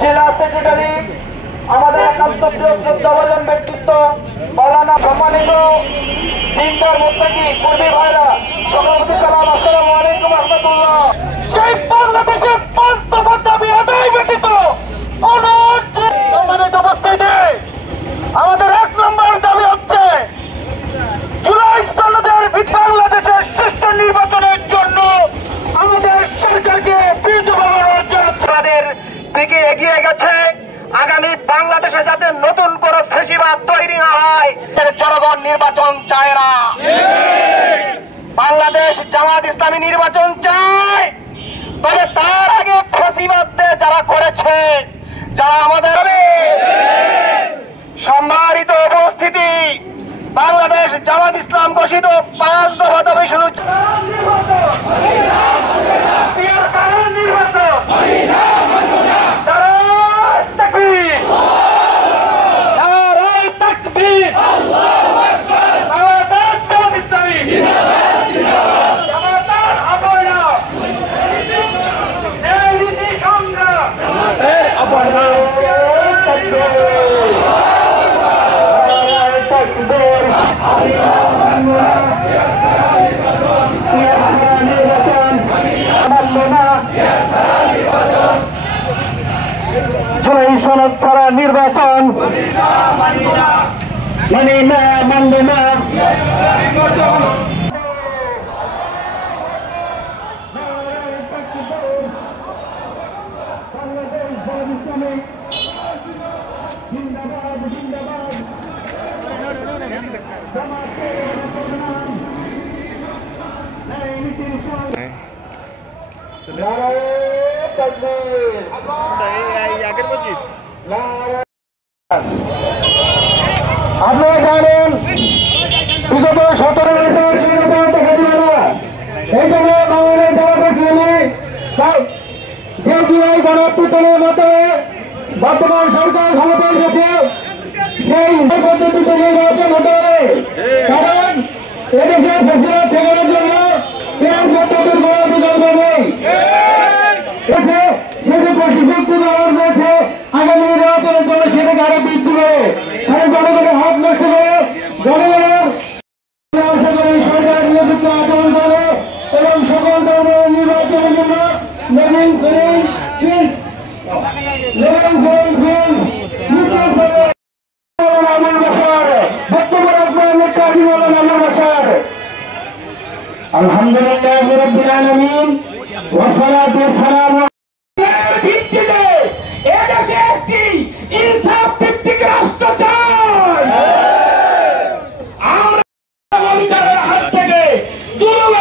জেলা সেক্রেটারি আমাদের একান্ত প্রিয় শ্রদ্ধাভাজন ব্যক্তিত্ব মাওলানা সম্মানিত দিনদার মুত্তাকি কর্মী ভাইরা সভাপতি সালাম আসসালামু আলাইকুম রহমতুল্লাহ। সেই বাংলাদেশের 5 দফা দাবি আদায় ব্যতীত কোন সম্মানিত উপস্থিতি আমাদের 1 নম্বর দাবি হচ্ছে জুলাই সনদের বাংলাদেশের সুষ্ঠু নির্বাচনের জন্য আমাদের সরকারকে বিরোধীদের দিকে এগিয়ে গেছে। আগামী বাংলাদেশে যাতে নতুন কোন ফ্যাসিবাদ তৈরি না হয়, জনগণ নির্বাচন চায় না। বাংলাদেশ জামাত ইসলামী নির্বাচন চায়, তবে তার আগে ফ্যাসিবাদদের যারা করেছে, যারা আমাদের সম্মানিত উপস্থিতি, বাংলাদেশ জামাত ইসলাম ঘোষিত 5 দফা দাবি শুধু সনদ ছাড়া নির্বাচন মানি না, মানবে না। আপনারা জানেন বিগত 17 বছর স্বাধীনতা দেখা দিল না। এই জন্য বাংলাদেশ জামাত ইসলামী যে জুলাই গণঅভ্যুত্থানের মাধ্যমে বর্তমান সরকার ক্ষমতায় গেছে, সেই পদ্ধতিতে নির্বাচন হতে হবে। কারণ এদেশে ফেসিবাদ ঠেকানোর জন্য ট্রেন পদ্ধতির কোনো বিকল্প নেই। সেটি প্রশিক্ষণ ব্যবহার করেছে আগামী নির্বাচনের জন্য, সেটাকে আরো বৃদ্ধি করে তাহলে জনগণের হাত নষ্ট করে জনগণের সরকার নিয়োজিত আচরণ করে এবং সকল ধরনের নির্বাচনের জন্য আলহামদুলিল্লাহ রাব্বিল আলামিন ওয়া সালাতু ওয়া সালামু ভিত্তিতে এদেশে একটি ইনসাফ ভিত্তিক রাষ্ট্র চাই। আমরা হাত থেকে জুলুম